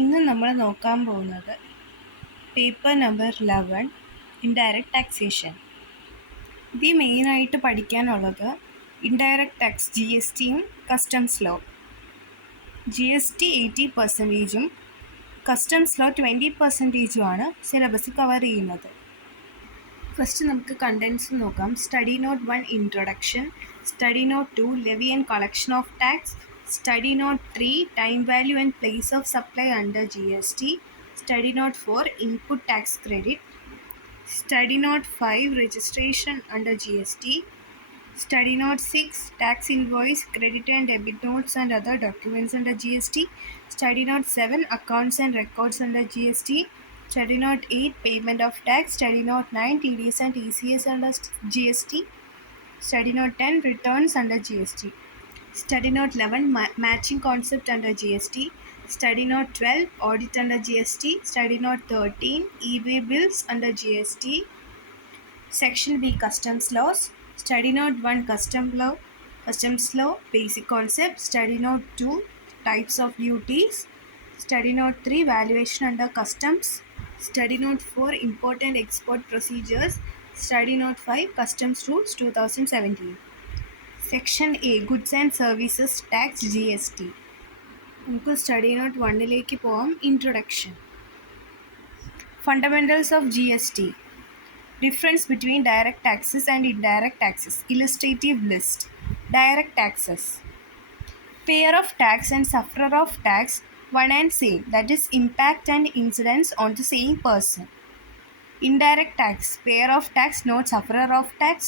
ഇന്ന് നമ്മൾ നോക്കാൻ പോകുന്നത് പേപ്പർ നമ്പർ 11 ഇൻഡയറക്റ്റ് ടാക്സേഷൻ. ഇത് മെയിനായിട്ട് പഠിക്കാനുള്ളത് ഇൻഡയറക്റ്റ് ടാക്സ് GSTയും customs law. GST 80%, customs law 20%ആണ് സിലബസ് കവർ ചെയ്യുന്നത്. ഫസ്റ്റ് നമുക്ക് കണ്ടൻസ് നോക്കാം. Study note 1 introduction, study note 2 levy and collection of tax, study note 3 time value and place of supply under GST, study note 4 input tax credit, study note 5 registration under GST, study note 6 tax invoice, credit and debit notes and other documents under GST, study note 7 accounts and records under GST, study note 8 payment of tax, study note 9 TDS and TCS under GST, study note 10 returns under GST, study note 11 matching concept under GST, study note 12 audit under GST, study note 13 e-way bills under GST, section B customs laws, study note 1 customs law basic concept, study note 2 types of duties, study note 3 valuation under customs, study note 4 import and export procedures, study note 5 customs rules 2017. Section A goods and services tax GST. നമുക്ക് study note 1 പോവാം. Introduction. Fundamentals of GST, difference between direct taxes and indirect taxes, illustrative list. Direct taxes, payer of tax and sufferer of tax one and same, that is impact and incidence on the same person. Indirect tax, payer of tax not sufferer of tax,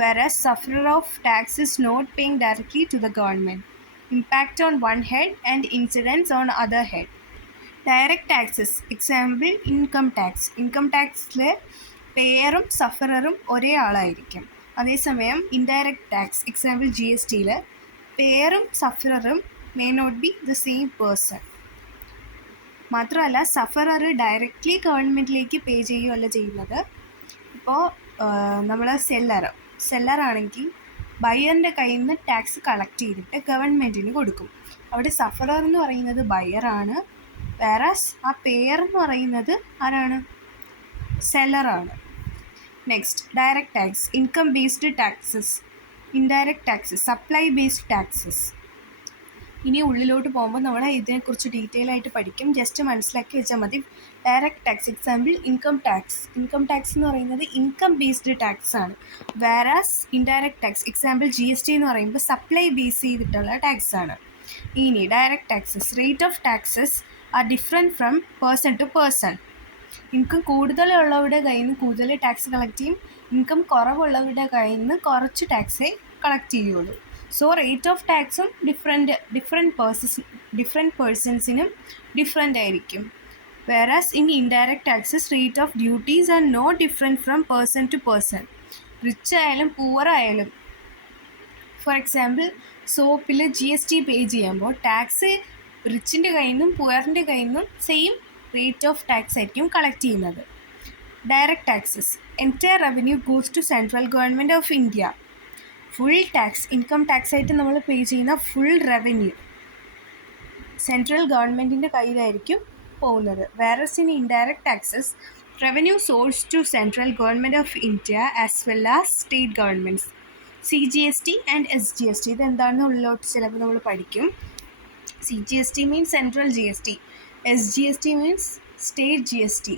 whereas sufferer of tax is not paying directly to the government, impact on one head and incidence on other head. Direct taxes, example income tax. Income taxിലെ പേയറും സഫററും ഒരേ ആളായിരിക്കും. അതേസമയം ഇൻഡയറക്റ്റ് tax, example GSTയിൽ പേയറും സഫററും may not be the same person. മാത്രമല്ല സഫറർ ഡയറക്റ്റ്ലി ഗവൺമെൻറ്റിലേക്ക് പേ ചെയ്യുകയല്ല ചെയ്യുന്നത്. ഇപ്പോൾ നമ്മൾ സെല്ലറാണെങ്കിൽ ബയ്യറിൻ്റെ കയ്യിൽ നിന്ന് ടാക്സ് കളക്ട് ചെയ്തിട്ട് ഗവൺമെൻറ്റിന് കൊടുക്കും. അവിടെ സഫറർ എന്ന് പറയുന്നത് ബയ്യറാണ്, വേറാസ് ആ പേയർ എന്ന് പറയുന്നത് ആരാണ്? സെല്ലറാണ്. Next direct tax, income based taxes. Indirect taxes, supply based taxes. ഇനി ഉള്ളിലോട്ട് പോകുമ്പോൾ നമ്മൾ ഇതിനെക്കുറിച്ച് ഡീറ്റെയിൽ ആയിട്ട് പഠിക്കും. ജസ്റ്റ് മനസ്സിലാക്കി വെച്ചാൽ മതി. Direct tax, example income tax. Income tax എന്ന് പറയുന്നത് ഇൻകം ബേസ്ഡ് ടാക്സ് ആണ്. Whereas indirect tax, example GST എന്ന് പറയുമ്പോൾ സപ്ലൈ ബേസ് ചെയ്തിട്ടുള്ള ടാക്സ് ആണ്. ഇനി direct taxes, rate of taxes are different from person to person. Income കൂടുതലുള്ളവരുടെ കയ്യിൽ നിന്ന് കൂടുതൽ ടാക്സ് കളക്ട് ചെയ്യും, ഇൻകം കുറവുള്ളവരുടെ കയ്യിൽ നിന്ന് കുറച്ച് ടാക്സേ കളക്ട് ചെയ്യുള്ളൂ. സോ റേറ്റ് ഓഫ് ടാക്സും ഡിഫറെൻറ്റ് പേഴ്സൺസിനും ഡിഫറെൻ്റ് ആയിരിക്കും. Whereas in indirect taxes rate of duties are no different from person to person. Rich ആയാലും പൂവർ ആയാലും, ഫോർ എക്സാമ്പിൾ സോപ്പിൽ GST പേ ചെയ്യുമ്പോൾ ടാക്സ് റിച്ചിൻ്റെ കയ്യിൽ നിന്നും പുവറിൻ്റെ കയ്യിൽ നിന്നും സെയിം റേറ്റ് ഓഫ് ടാക്സ് ആയിരിക്കും കളക്ട് ചെയ്യുന്നത്. Direct taxes, entire revenue goes to central government of India. Full tax, income tax ആയിട്ട് നമ്മൾ പേ ചെയ്യുന്ന ഫുൾ റവന്യൂ സെൻട്രൽ ഗവൺമെൻറ്റിൻ്റെ കയ്യിലായിരിക്കും പോകുന്നത്. Whereas in indirect taxes revenue source to central government of India as well as state governments. CGST and SGST, ഇതെന്താണെന്ന് ഉള്ളിലോട്ട് ചിലപ്പോൾ നമ്മൾ പഠിക്കും. CGST means central GST, SGST means state GST.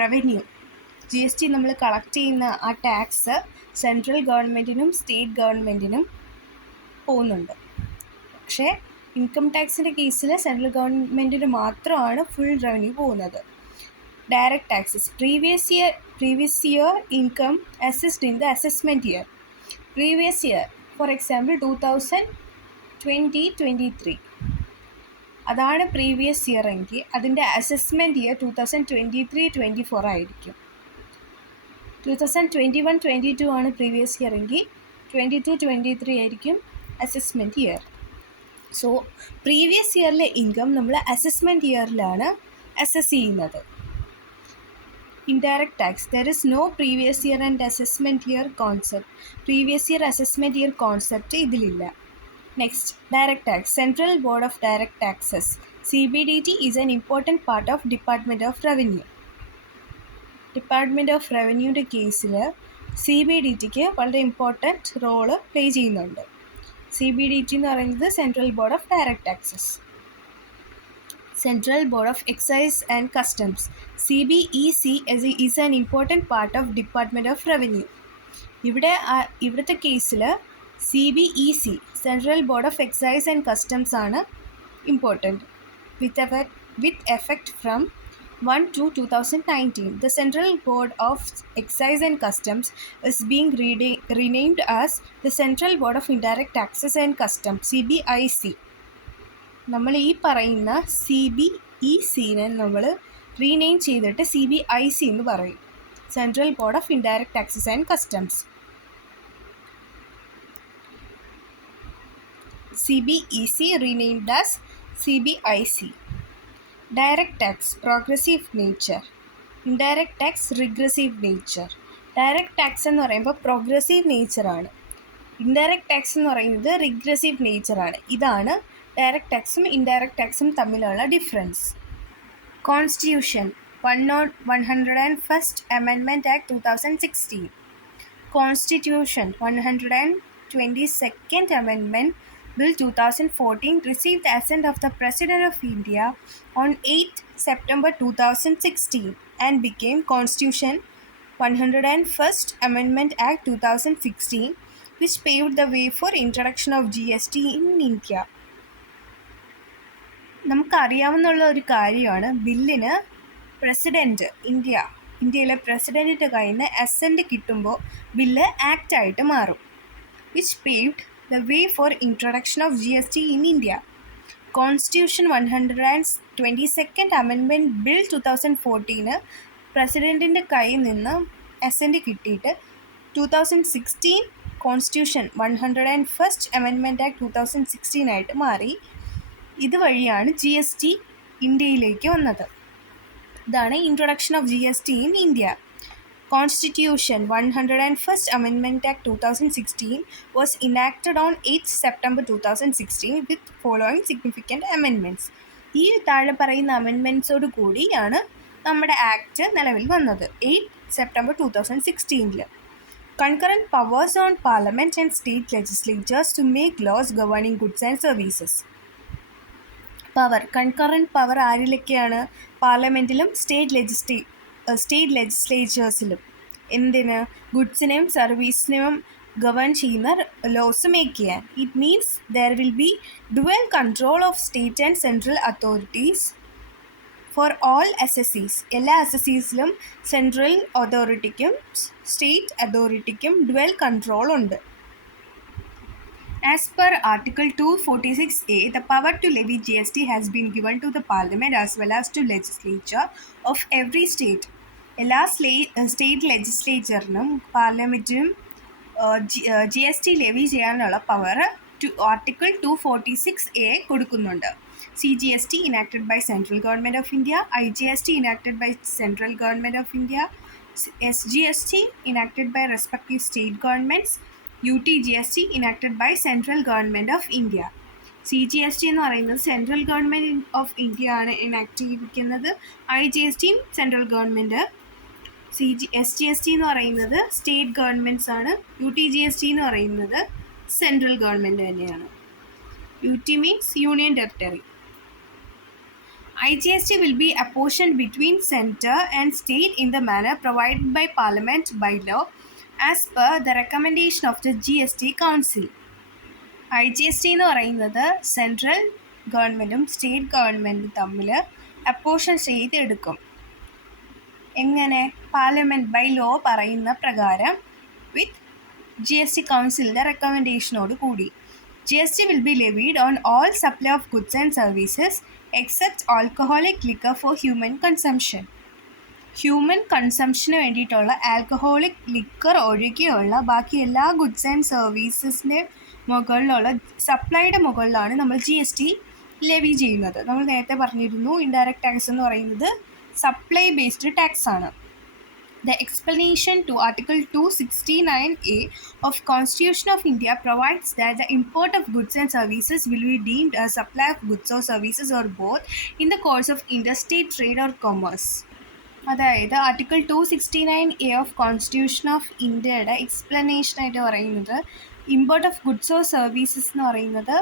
Revenue GST നമ്മൾ collect ചെയ്യുന്ന ആ ടാക്സ് സെൻട്രൽ ഗവൺമെൻറ്റിനും state ഗവൺമെൻറ്റിനും പോകുന്നുണ്ട്. പക്ഷേ ഇൻകം ടാക്സിൻ്റെ കേസിൽ സെൻട്രൽ ഗവൺമെൻറ്റിന് മാത്രമാണ് ഫുൾ റവന്യൂ പോകുന്നത്. Direct taxes, previous year income assessed in the assessment year. Previous year for example 2020-23 അതാണ് പ്രീവിയസ് ഇയർ എങ്കിൽ അതിൻ്റെ അസസ്മെൻറ്റ് ഇയർ 2023-24 ആയിരിക്കും. 2021-22 ആണ് പ്രീവിയസ് ഇയർ എങ്കിൽ 22-23 ആയിരിക്കും അസസ്മെൻറ്റ് ഇയർ. സോ പ്രീവിയസ് ഇയറിലെ ഇൻകം നമ്മൾ അസസ്മെൻറ്റ് ഇയറിലാണ് അസസ് ചെയ്യുന്നത്. Indirect tax, there is no previous year and assessment year concept. Previous year assessment year concept ഇതിലില്ല. Next, direct tax. Central Board of Direct Taxes. CBDT is an important part of Department of Revenue. Department of റവന്യൂൻ്റെ കേസിൽ C B D ടിക്ക് വളരെ important role play ചെയ്യുന്നുണ്ട്. C B D T എന്ന് പറയുന്നത് central board of direct taxes. Central board of excise and customs. CBEC is an important part of department of revenue. ഇവിടുത്തെ കേസിൽ CBEC central board of excise and customs ആണ് important. With effect from 1/2/2019, the Central Board of Excise and Customs is being renamed as the Central Board of Indirect Taxes and Customs, CBIC. നമ്മൾ ഈ പറയുന്ന CBECനെ നമ്മൾ rename ചെയ്തിട്ട് CBIC എന്ന് പറയും. Central board of indirect taxes and customs. CBEC renamed as CBIC. Direct tax, progressive nature. Indirect tax, regressive nature. Direct tax എന്ന് പറയുമ്പോൾ progressive നേച്ചറാണ്. Indirect tax എന്ന് പറയുന്നത് റിഗ്രസീവ് നേച്ചറാണ്. ഇതാണ് ഡയറക്റ്റ് ടാക്സും ഇൻഡയറക്റ്റ് ടാക്സും തമ്മിലുള്ള difference. Constitution 101st Amendment Act 2016. Constitution 122nd Amendment Bill 2014 received the assent of the President of India on 8 September 2016 and became Constitution 101st Amendment Act 2016, which paved the way for introduction of GST in India. നമുക്കറിയാവുന്ന ഒരു കാര്യമാണ്, ബില്ലിന് ഇന്ത്യയിലെ പ്രസിഡൻറ്റിൻ്റെ കയ്യിൽ നിന്ന് assent കിട്ടുമ്പോൾ bill ആക്റ്റായിട്ട് മാറും. Which paved the way for introduction of GST in India. Constitution 122nd Amendment Bill 2014 പ്രസിഡൻറ്റിൻ്റെ കയ്യിൽ നിന്ന് അസെൻറ്റ് കിട്ടിയിട്ട് 2016 കോൺസ്റ്റിറ്റ്യൂഷൻ 101st Amendment Act 2016 ആയിട്ട് മാറി. ഇതുവഴിയാണ് GST ഇന്ത്യയിലേക്ക് വന്നത്. ഇതാണ് introduction of GST in India. Constitution 101st Amendment Act 2016 was enacted on 8 September 2016 with following significant amendments. ഈ താഴെ പറയുന്ന അമെൻമെൻറ്റ്സോട് കൂടിയാണ് നമ്മുടെ ആക്ട് നിലവിൽ വന്നത് 8 September 2016. Concurrent powers on Parliament and state legislatures to make laws governing goods and services. Concurrent power ആരിലൊക്കെയാണ്? പാർലമെൻറ്റിലും state ലെജിസ്ലേച്ചേഴ്സിലും. എന്തിന്? ഗുഡ്സിനെയും സർവീസിനെയും ഗവേൺ ചെയ്യുന്ന ലോസ് മേക്ക് ചെയ്യാൻ. It means there will be dual control of state and central authorities for all assessees. എല്ലാ അസസീസിലും സെൻട്രൽ അതോറിറ്റിക്കും സ്റ്റേറ്റ് അതോറിറ്റിക്കും ഡുവൽ കൺട്രോൾ ഉണ്ട്. As per Article 246A, the power to levy GST has been given to the Parliament as well as to legislature of every state. എല്ലാ state ലെജിസ്ലേച്ചറിനും പാർലമെൻറ്റിനും GST levy ചെയ്യാനുള്ള power Article 246A കൊടുക്കുന്നുണ്ട്. CGST enacted by Central Government of India, IGST enacted by Central Government of India, SGST enacted by respective state governments, UTGST enacted by Central Government of India. CGST എന്ന് പറയുന്നത് central government of India ആണ് enact ചെയ്തിരിക്കുന്നത്. IGST central government. SGST എന്ന് പറയുന്നത് state governments ആണ്. UTGST എന്ന് പറയുന്നത് central government തന്നെയാണ്. UT means union territory. IGST will be apportioned between center and state in the manner provided by Parliament by law as per the recommendation of the GST Council. IGST എന്ന് പറയുന്നത് central ഗവൺമെൻറ്റും state ഗവൺമെൻറ്റും തമ്മിൽ apportion ചെയ്തെടുക്കും. എങ്ങനെ? Parliament by law പറയുന്ന പ്രകാരം വിത്ത് GST കൗൺസിലിൻ്റെ റെക്കമെൻഡേഷനോട് കൂടി. GST will be levied on all supply of goods and services except alcoholic liquor for human consumption. Human കൺസംഷന് വേണ്ടിയിട്ടുള്ള ആൽക്കഹോളിക് ലിക്കർ ഒഴികെയുള്ള ബാക്കി എല്ലാ ഗുഡ്സ് ആൻഡ് സർവീസസിൻ്റെ മുകളിലുള്ള സപ്ലൈയുടെ മുകളിലാണ് നമ്മൾ GST ലെവി ചെയ്യുന്നത്. നമ്മൾ നേരത്തെ പറഞ്ഞിരുന്നു ഇൻഡയറക്റ്റ് ടാക്സ് എന്ന് പറയുന്നത് സപ്ലൈ ബേസ്ഡ് ടാക്സ് ആണ്. The explanation to Article 269A of Constitution of India provides that the import of goods and services will be deemed a supply of goods or services or both in the course of interstate trade or commerce. അതായത് article 269A of constitution of ഇന്ത്യയുടെ എക്സ്പ്ലനേഷനായിട്ട് പറയുന്നത് import of goods or services എന്ന് പറയുന്നത്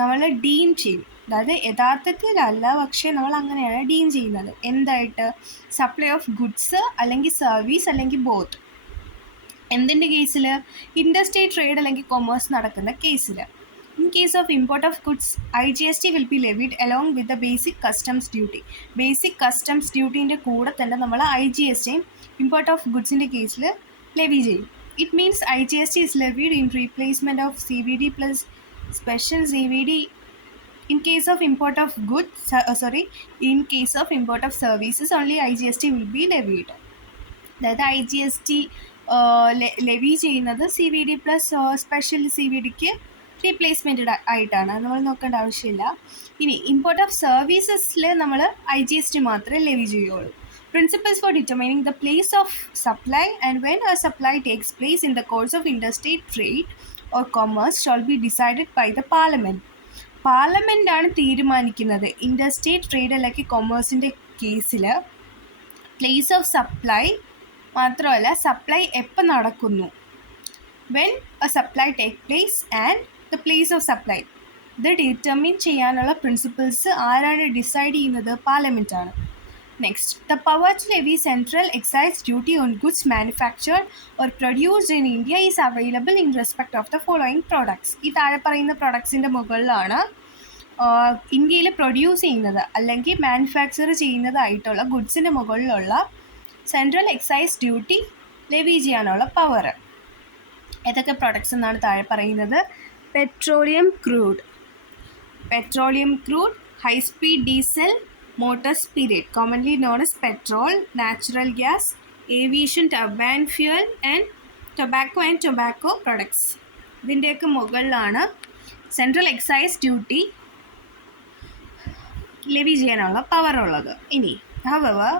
നമ്മൾ deem ചെയ്യും. അതായത് യഥാർത്ഥത്തിലല്ല, പക്ഷേ നമ്മൾ അങ്ങനെയാണ് ഡീം ചെയ്യുന്നത്. എന്തായിട്ട്? സപ്ലൈ ഓഫ് ഗുഡ്സ് അല്ലെങ്കിൽ സർവീസ് അല്ലെങ്കിൽ ബോത്ത്. എന്തിൻ്റെ കേസിൽ? ഇൻഡർസ്റ്റേറ്റ് ട്രേഡ് അല്ലെങ്കിൽ കൊമേഴ്സ് നടക്കുന്ന കേസിൽ. In case of import of goods, IGST will be levied along with the basic customs duty. Basic customs duty കൂടെ തന്നെ നമ്മൾ IGST import of goods കേസിൽ ലെവി ചെയ്യും. It means IGST is levied in replacement of CVD plus special CVD in case of import of goods. In case of import of services, only IGST will be levied. അതായത് IGST levy ചെയ്യുന്നത് CVD plus special CVDക്ക് റീപ്ലേസ്മെൻറ്റഡ് ആയിട്ടാണ്. നമ്മൾ നോക്കേണ്ട ആവശ്യമില്ല. ഇനി import of സർവീസസിൽ നമ്മൾ IGST മാത്രമേ levy ചെയ്യുള്ളൂ. Principles for determining the place of supply and when a supply takes place in the course of interstate trade or commerce shall be decided by the Parliament. പാർലമെൻ്റാണ് തീരുമാനിക്കുന്നത്. Interstate trade അല്ലെങ്കിൽ കൊമേഴ്സിൻ്റെ കേസിൽ place of supply മാത്രമല്ല, supply എപ്പോൾ നടക്കുന്നു, when a supply take place and the place of supply, ഇത് determine ചെയ്യാനുള്ള principles ആരാണ് ഡിസൈഡ് ചെയ്യുന്നത്? പാർലമെൻറ്റാണ്. Next, the power to levy central excise duty on goods manufactured or produced in India is available in respect of the following products. ഈ താഴെ പറയുന്ന പ്രൊഡക്ട്സിൻ്റെ മുകളിലാണ് ഇന്ത്യയിൽ പ്രൊഡ്യൂസ് ചെയ്യുന്നത് അല്ലെങ്കിൽ മാനുഫാക്ചർ ചെയ്യുന്നതായിട്ടുള്ള ഗുഡ്സിൻ്റെ മുകളിലുള്ള സെൻട്രൽ എക്സൈസ് ഡ്യൂട്ടി ലെവി ചെയ്യാനുള്ള പവർ. ഏതൊക്കെ പ്രൊഡക്ട്സ് എന്നാണ് താഴെ പറയുന്നത്? Petroleum crude, high speed diesel, motor spirit commonly known as petrol, natural gas, aviation turbine fuel and tobacco products. ഇതിൻ്റെയൊക്കെ മുകളിലാണ് സെൻട്രൽ എക്സൈസ് ഡ്യൂട്ടി ലെവി ചെയ്യാനുള്ള പവർ ഉള്ളത്. ഇനി however,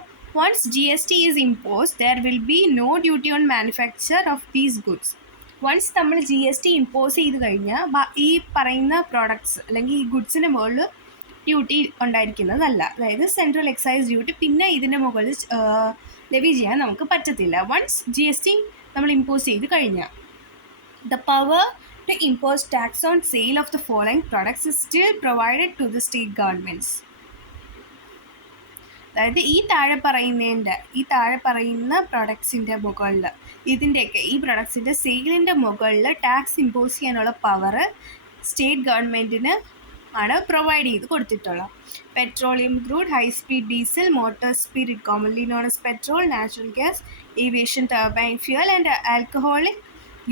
once GST is imposed, there will be no duty on manufacture of these goods. Once നമ്മൾ GST impose ചെയ്ത് കഴിഞ്ഞാൽ ഈ പറയുന്ന പ്രോഡക്ട്സ് അല്ലെങ്കിൽ ഈ ഗുഡ്സിന് മുകളിൽ ഡ്യൂട്ടി ഉണ്ടായിരിക്കുന്നതല്ല. അതായത് സെൻട്രൽ എക്സൈസ് ഡ്യൂട്ടി പിന്നെ ഇതിൻ്റെ മുകളിൽ ലെവി ചെയ്യാൻ നമുക്ക് പറ്റത്തില്ല വൺസ് GST നമ്മൾ ഇമ്പോസ് ചെയ്ത് കഴിഞ്ഞാൽ. The power to impose tax on sale of the following products is still provided to the state governments. അതായത് ഈ താഴെ പറയുന്ന പ്രൊഡക്ട്സിൻ്റെ മുകളിൽ ഇതിൻ്റെയൊക്കെ ഈ പ്രൊഡക്ട്സിൻ്റെ സെയിലിൻ്റെ മുകളിൽ ടാക്സ് ഇമ്പോസ് ചെയ്യാനുള്ള പവർ സ്റ്റേറ്റ് ഗവൺമെൻറ്റിന് ആണ് പ്രൊവൈഡ് ചെയ്ത് കൊടുത്തിട്ടുള്ളത്. Petroleum crude, high speed diesel, motor spirit commonly known as petrol, natural gas, aviation turbine fuel and alcoholic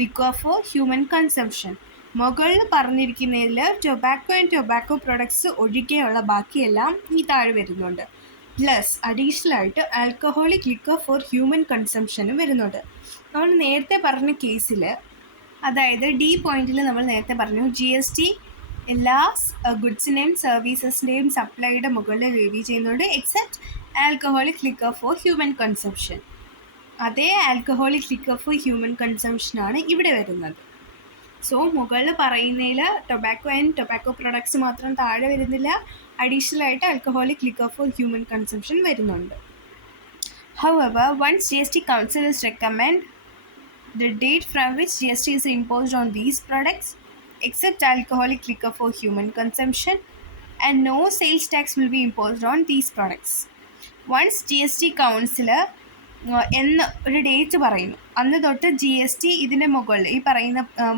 liquor for human consumption. മുകളിൽ പറഞ്ഞിരിക്കുന്നതിൽ ടൊബാക്കോ പ്രൊഡക്ട്സ് ഒഴികെയുള്ള ബാക്കിയെല്ലാം ഈ താഴെ വരുന്നുണ്ട്. പ്ലസ് അഡീഷണൽ ആയിട്ട് ആൽക്കഹോളിക് ലിക്കർ ഫോർ ഹ്യൂമൻ കൺസംഷനും വരുന്നുണ്ട്. നമ്മൾ നേരത്തെ പറഞ്ഞ കേസിൽ, അതായത് ഡി പോയിന്റിൽ നമ്മൾ നേരത്തെ പറഞ്ഞു GST എല്ലാ ഗുഡ്സിൻ്റെയും സർവീസസിൻ്റെയും സപ്ലൈയുടെ മുകളിൽ ലെവി ചെയ്യുന്നുണ്ട് except alcoholic liquor for human consumption. അതേ ആൽക്കഹോളിക് ലിക്കർ ഫോർ ഹ്യൂമൻ കൺസംഷനാണ് ഇവിടെ വരുന്നത്. സോ മുകളിൽ പറയുന്നതിൽ ടൊബാക്കോ പ്രൊഡക്ട്സ് മാത്രം താഴെ വരുന്നില്ല, അഡീഷണൽ ആയിട്ട് alcoholic liquor for human consumption വരുന്നുണ്ട്. However, once GST Council is recommend the date from which GST is imposed on these products, except alcoholic liquor for human consumption, and no sales tax will be imposed on these products. Once GST Council എന്ന് ഒരു date പറയുന്നു, അന്ന് തൊട്ട് GST ഇതിൻ്റെ മുകളിൽ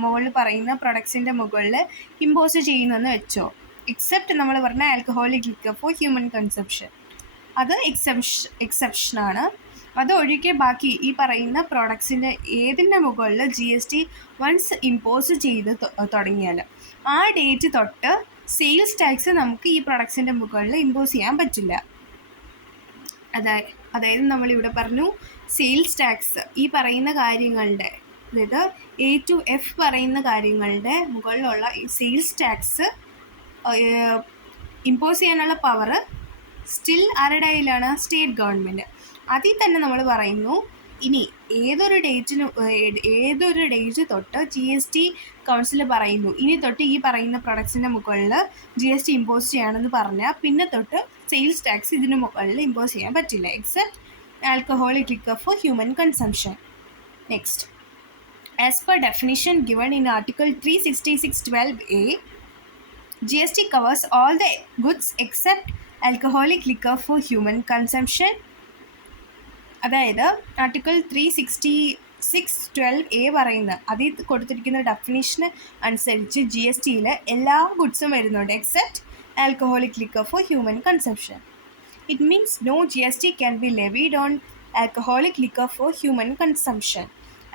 മുകളിൽ പറയുന്ന പ്രൊഡക്ട്സിൻ്റെ മുകളിൽ ഇമ്പോസ് ചെയ്യുന്നെന്ന് വെച്ചോ. എക്സെപ്റ്റ് നമ്മൾ പറഞ്ഞ alcoholic liquor for human consumption, അത് എക്സെപ്ഷനാണ്. അതൊഴികെ ബാക്കി ഈ പറയുന്ന പ്രോഡക്ട്സിൻ്റെ ഏതിൻ്റെ മുകളിൽ GST വൺസ് ഇമ്പോസ് ചെയ്ത് തുടങ്ങിയാൽ ആ ഡേറ്റ് തൊട്ട് സെയിൽസ് ടാക്സ് നമുക്ക് ഈ പ്രൊഡക്ട്സിൻ്റെ മുകളിൽ ഇമ്പോസ് ചെയ്യാൻ പറ്റില്ല. അതായത് നമ്മളിവിടെ പറഞ്ഞു സെയിൽസ് ടാക്സ് ഈ പറയുന്ന കാര്യങ്ങളുടെ, അതായത് A to F പറയുന്ന കാര്യങ്ങളുടെ മുകളിലുള്ള ഈ സെയിൽസ് ടാക്സ് ഇമ്പോസ് ചെയ്യാനുള്ള പവർ സ്റ്റിൽ ആരുടെ കയ്യിലാണ്? State government. അതിൽ തന്നെ നമ്മൾ പറയുന്നു ഇനി ഏതൊരു ഡേറ്റ് തൊട്ട് ജി എസ് ടി കൗൺസിൽ പറയുന്നു ഇനി തൊട്ട് ഈ പറയുന്ന പ്രൊഡക്ട്സിൻ്റെ മുകളിൽ ജി എസ് ടി ഇമ്പോസ് ചെയ്യണമെന്ന് പറഞ്ഞാൽ പിന്നെ തൊട്ട് സെയിൽസ് ടാക്സ് ഇതിന് മുകളിൽ ഇമ്പോസ് ചെയ്യാൻ പറ്റില്ല except alcoholic liquor for human consumption. Next, as per definition given in Article 366(12)(a), GST covers all the goods except alcoholic liquor for human consumption. അതായത് article 366(12)(a) പറയുന്ന അതിൽ കൊടുത്തിരിക്കുന്ന ഡെഫിനിഷൻ അനുസരിച്ച് G S ടിയിൽ എല്ലാ ഗുഡ്സും വരുന്നുണ്ട് except alcoholic liquor for human consumption. It means no G S T can be levied on alcoholic liquor for human consumption.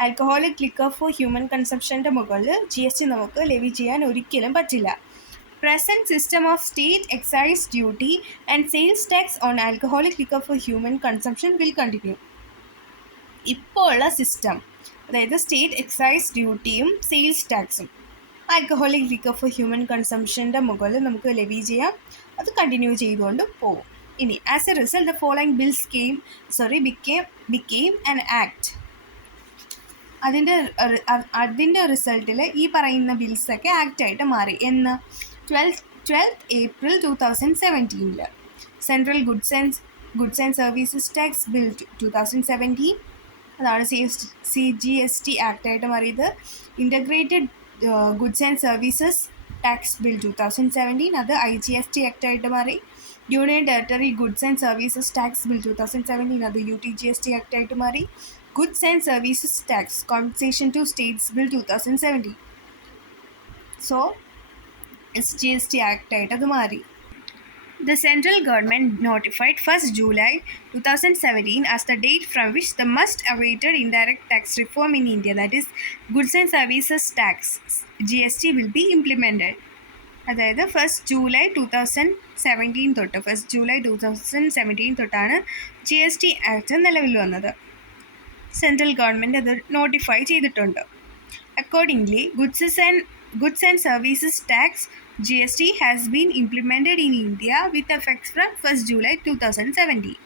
Alcoholic liquor for human കൺസംഷൻ്റെ മുകളിൽ ജി എസ് ടി നമുക്ക് levy ചെയ്യാൻ ഒരിക്കലും പറ്റില്ല. Present system of state excise duty and sales tax on alcoholic liquor for human consumption will continue. ഇപ്പോൾ ഉള്ള system, അതായത് state excise ഡ്യൂട്ടിയും സെയിൽസ് ടാക്സും ആൽക്കഹോളിക് ലിക്കർ ഫോർ ഹ്യൂമൻ കൺസംഷൻ്റെ മുകളിൽ നമുക്ക് ലെവി ചെയ്യാം, അത് കണ്ടിന്യൂ ചെയ്തുകൊണ്ട് പോകും. ഇനി as A result the following bills became an act. അതിൻ്റെ റിസൾട്ടിൽ ഈ പറയുന്ന ബിൽസൊക്കെ ആക്റ്റായിട്ട് മാറി. എന്ന് 12th April 2017 central goods and services tax bill 2017, അതാണ് CGST ആക്റ്റായിട്ട് മാറിയത്. Integrated goods and services tax bill 2017, അത് IGST ആക്റ്റായിട്ട് മാറി. Union territory goods and services tax bill 2017, അത് UTGST ആക്റ്റായിട്ട് മാറി. Goods and services tax compensation to states bill 2017, so SGST ആക്റ്റായിട്ട് അത് മാറി. The central government notified 1st July 2017 as the date from which the much-awaited indirect tax reform in India, that is, goods and services tax (GST) will be implemented. അതായത് 1st July 2017 തൊട്ടാണ് GST act നിലവിൽ വന്നത്. Central government അത് notify ചെയ്തിട്ടുണ്ട്. Accordingly, goods and services tax GST has been implemented in India with effect from 1st July 2017.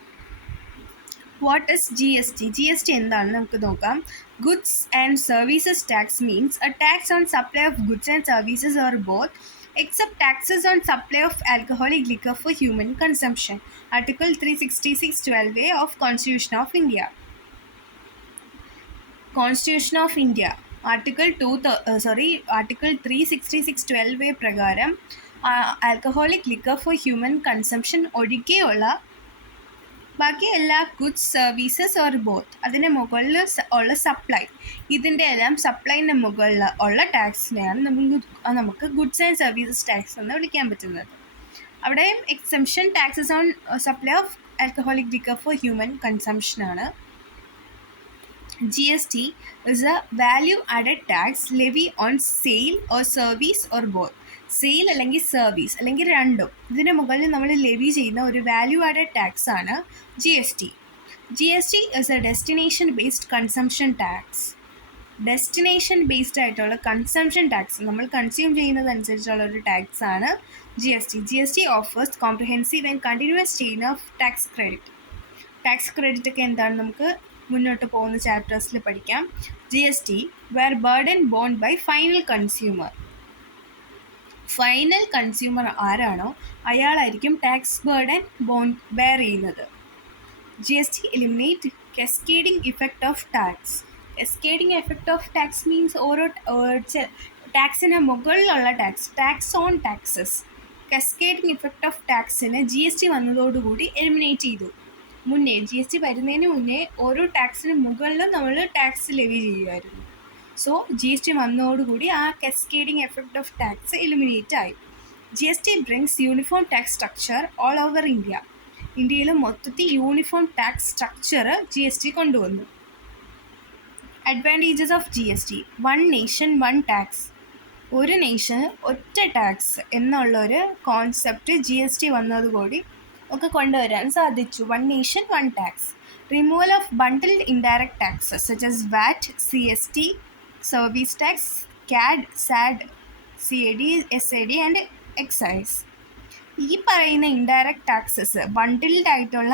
What is GST? GST എന്താണ് നമുക്ക് നോക്കാം. Goods and services tax means a tax on supply of goods and services or both, except taxes on supply of alcoholic liquor for human consumption. Article 366(12)(a) of Constitution of India. Constitution of India Article 366(12)(a) പ്രകാരം alcoholic liquor for human consumption ഒഴികെയുള്ള ബാക്കി എല്ലാ goods services or both അതിന് മുകളിൽ ഉള്ള supply, ഇതിൻ്റെ എല്ലാം സപ്ലൈൻ്റെ മുകളിൽ ഉള്ള ടാക്സിനെയാണ് നമുക്ക് ഗുഡ്സ് ആൻഡ് സർവീസസ് ടാക്സ് എന്ന് വിളിക്കാൻ പറ്റുന്നത്. അവിടെയും exemption taxes on supply of alcoholic liquor for human കൺസംഷനാണ്. GST is a value-added tax levy on sale or service or both. Sale അല്ലെങ്കിൽ സർവീസ് അല്ലെങ്കിൽ രണ്ടും ഇതിന് മുകളിൽ നമ്മൾ ലെവി ചെയ്യുന്ന ഒരു വാല്യൂ ആഡഡ് ടാക്സ് ആണ് GST. GST is A destination based consumption tax. Destination based ആയിട്ടുള്ള കൺസംഷൻ ടാക്സ്, നമ്മൾ കൺസ്യൂം ചെയ്യുന്നതനുസരിച്ചുള്ള ഒരു ടാക്സ് ആണ് GST. GST offers comprehensive and continuous chain of tax credit. Tax credit ഒക്കെ എന്താണ് നമുക്ക് മുന്നോട്ട് പോകുന്ന ചാപ്റ്റേഴ്സിൽ പഠിക്കാം. GST were burden borne by final consumer. Final consumer ആരാണോ അയാളായിരിക്കും ടാക്സ് ബേർഡൻ ബെയർ ചെയ്യുന്നത്. GST eliminate cascading effect of tax. Cascading effect of tax means ഓരോ ടാക്സിന് മുകളിലുള്ള tax on taxes. Cascading effect of ടാക്സിന് GST വന്നതോടുകൂടി എലിമിനേറ്റ് ചെയ്തു. മുന്നേ GST വരുന്നതിന് മുന്നേ ഓരോ ടാക്സിന് മുകളിൽ നമ്മൾ ടാക്സ് ലെവി ചെയ്യുമായിരുന്നു. സോ GST വന്നതോടുകൂടി ആ cascading effect of tax eliminate ആയി. GST brings uniform tax structure all over India. ഇന്ത്യയിൽ മൊത്തത്തിൽ യൂണിഫോം ടാക്സ് സ്ട്രക്ചർ GST കൊണ്ടുവന്നു. Advantages of GST: one nation one tax. ഒരു നേഷന് ഒറ്റ ടാക്സ് എന്നുള്ളൊരു കോൺസെപ്റ്റ് GST വന്നതുകൂടി ഒക്കെ കൊണ്ടുവരാൻ സാധിച്ചു. One nation one tax. Removal of bundled indirect taxes such as VAT, CST, service tax, CAD, SAD, CAD, SAD and excise. ഈ പറയുന്ന indirect taxes bundled ആയിട്ടുള്ള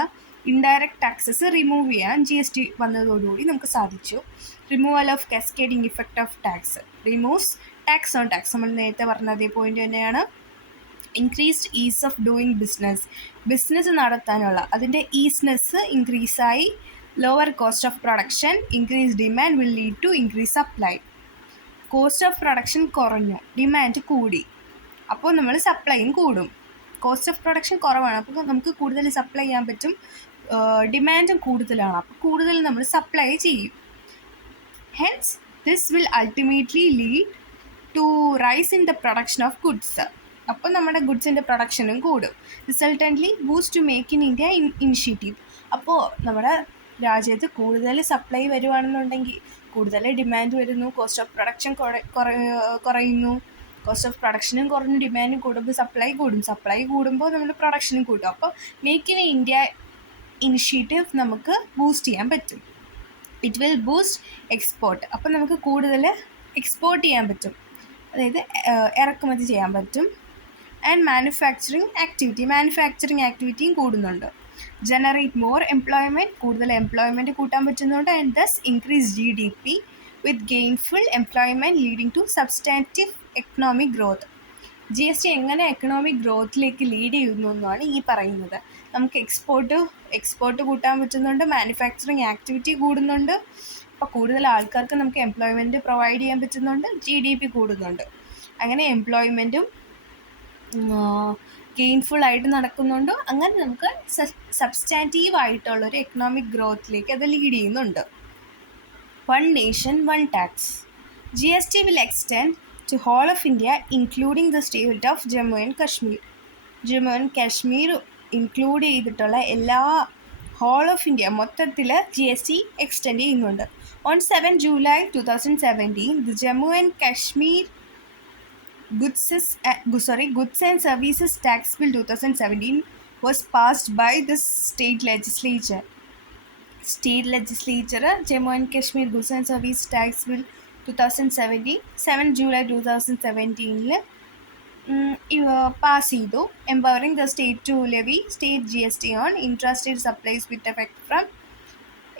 ഇൻഡയറക്റ്റ് ടാക്സസ് റിമൂവ് ചെയ്യാൻ GST വന്നതോടുകൂടി നമുക്ക് സാധിച്ചു. Removal of cascading effect of tax removes tax on tax. നമ്മൾ നേരത്തെ പറഞ്ഞ അതേ പോയിന്റ് തന്നെയാണ്. Increased ease of doing business നടത്താനുള്ള അതിൻ്റെ ഈസ്നെസ് ഇൻക്രീസായി. Lower cost of production increase demand will lead to increase supply. Cost of production കുറഞ്ഞു, demand കൂടി, അപ്പോൾ നമ്മൾ സപ്ലൈയും കൂടും. കോസ്റ്റ് ഓഫ് പ്രൊഡക്ഷൻ കുറവാണ്, അപ്പോൾ നമുക്ക് കൂടുതൽ സപ്ലൈ ചെയ്യാൻ പറ്റും. ഡിമാൻഡും കൂടുതലാണ്, അപ്പോൾ കൂടുതൽ നമ്മൾ സപ്ലൈ ചെയ്യും. Hence this will ultimately lead to rise in the production of goods. അപ്പോൾ നമ്മുടെ ഗുഡ്സിൻ്റെ പ്രൊഡക്ഷനും കൂടും. Resultantly boost to make in India initiative. അപ്പോൾ നമ്മുടെ രാജ്യത്ത് കൂടുതൽ സപ്ലൈ വരുവാണെന്നുണ്ടെങ്കിൽ കൂടുതൽ ഡിമാൻഡ് വരുന്നു, കോസ്റ്റ് ഓഫ് പ്രൊഡക്ഷൻ കുറയുന്നു. കോസ്റ്റ് ഓഫ് പ്രൊഡക്ഷനും കുറഞ്ഞു, ഡിമാൻഡും കൂടുമ്പോൾ സപ്ലൈ കൂടും. സപ്ലൈ കൂടുമ്പോൾ നമ്മുടെ പ്രൊഡക്ഷനും കൂട്ടും. അപ്പോൾ മേക്ക് ഇൻ ഇന്ത്യ ഇനിഷ്യേറ്റീവ് നമുക്ക് ബൂസ്റ്റ് ചെയ്യാൻ പറ്റും. It will boost export. അപ്പോൾ നമുക്ക് കൂടുതൽ എക്സ്പോർട്ട് ചെയ്യാൻ പറ്റും, അതായത് ഇറക്കുമതി ചെയ്യാൻ പറ്റും. ആൻഡ് മാനുഫാക്ചറിങ് ആക്ടിവിറ്റിയും കൂടുന്നുണ്ട്. ജനറേറ്റ് മോർ എംപ്ലോയ്മെൻറ്റ്, കൂടുതൽ എംപ്ലോയ്മെൻറ്റ് കൂട്ടാൻ പറ്റുന്നുണ്ട്. And thus increase GDP with gainful employment leading to substantive economic growth. GST എങ്ങനെ എക്കണോമിക് ഗ്രോത്തിലേക്ക് ലീഡ് ചെയ്യുന്നു എന്നാണ് ഈ പറയുന്നത്. നമുക്ക് എക്സ്പോർട്ട് കൂട്ടാൻ പറ്റുന്നുണ്ട്, മാനുഫാക്ചറിങ് ആക്ടിവിറ്റി കൂടുന്നുണ്ട്, അപ്പോൾ കൂടുതൽ ആൾക്കാർക്ക് നമുക്ക് എംപ്ലോയ്മെൻറ്റ് പ്രൊവൈഡ് ചെയ്യാൻ പറ്റുന്നുണ്ട്, GDP കൂടുന്നുണ്ട്. അങ്ങനെ എംപ്ലോയ്മെൻറ്റും ഗെയിൻഫുള്ളായിട്ട് നടക്കുന്നുണ്ട്. അങ്ങനെ നമുക്ക് സബ്സ്റ്റാൻറ്റീവ് ആയിട്ടുള്ളൊരു എക്കണോമിക് ഗ്രോത്തിലേക്ക് അത് ലീഡ് ചെയ്യുന്നുണ്ട്. One nation one tax. GST will extend to whole of India including the state of Jammu and Kashmir. Jammu and Kashmir include ചെയ്തിട്ടുള്ള എല്ലാ ഹോൾ ഓഫ് ഇന്ത്യ മൊത്തത്തിൽ GST എക്സ്റ്റെൻഡ് ചെയ്യുന്നുണ്ട്. On 7 July 2017 the Jammu and Kashmir Goods and Services Tax Bill 2017 was passed by the state legislature. Jammu and Kashmir Goods and Service Tax Bill 2017 7 July 2017 pass ചെയ്തു. Empowering the state to levy state GST on intrastate supplies with effect from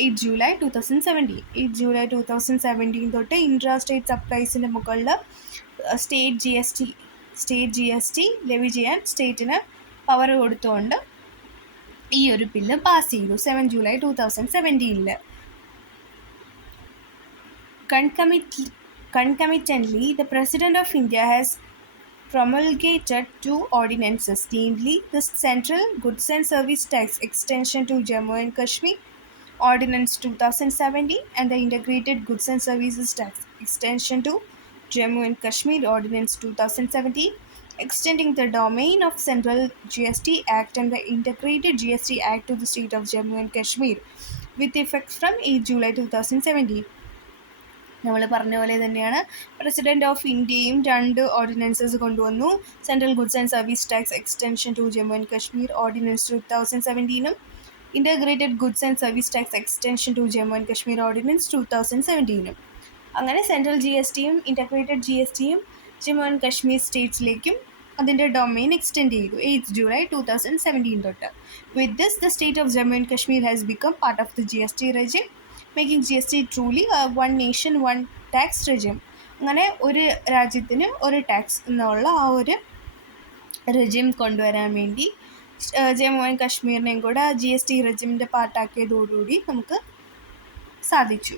8 July 2017. 8 July 2017 തൊട്ട് intrastate സപ്ലൈസിൻ്റെ മുകളിൽ state G S T levy ചെയ്യാൻ സ്റ്റേറ്റിന് power കൊടുത്തുകൊണ്ട് ഈ ഒരു bill pass ചെയ്തു 7 July 2017. Concomitantly, the President of India has promulgated 2 ordinances, namely the Central Goods and Service Tax Extension to Jammu and Kashmir Ordinance 2017 and the Integrated Goods and Services Tax Extension to Jammu and Kashmir Ordinance 2017, extending the domain of Central GST Act and the Integrated GST Act to the state of Jammu and Kashmir with effect from 8 July 2017. നമ്മൾ പറഞ്ഞ പോലെ തന്നെയാണ് president of ഇന്ത്യയും 2 ordinances കൊണ്ടുവന്നു. Central goods and service tax extension to Jammu and Kashmir ordinance 2017 integrated goods and service tax extension to Jammu and Kashmir ordinance 2017. അങ്ങനെ central GST integrated GST Jammu and Kashmir സ്റ്റേറ്റ്സിലേക്കും അതിൻ്റെ domain extend ചെയ്തു 8 July 2017 തൊട്ട്. With this the state of Jammu and Kashmir has become part of the GST regime, making GST truly a one nation one tax regime. അങ്ങനെ ഒരു രാജ്യത്തിന് ഒരു tax എന്നുള്ള ആ ഒരു റെജിം കൊണ്ടുവരാൻ വേണ്ടി ജമ്മു ആൻഡ് കാശ്മീരിനെയും കൂടെ GST റെജിമിൻ്റെ പാർട്ടാക്കിയതോടുകൂടി നമുക്ക് സാധിച്ചു.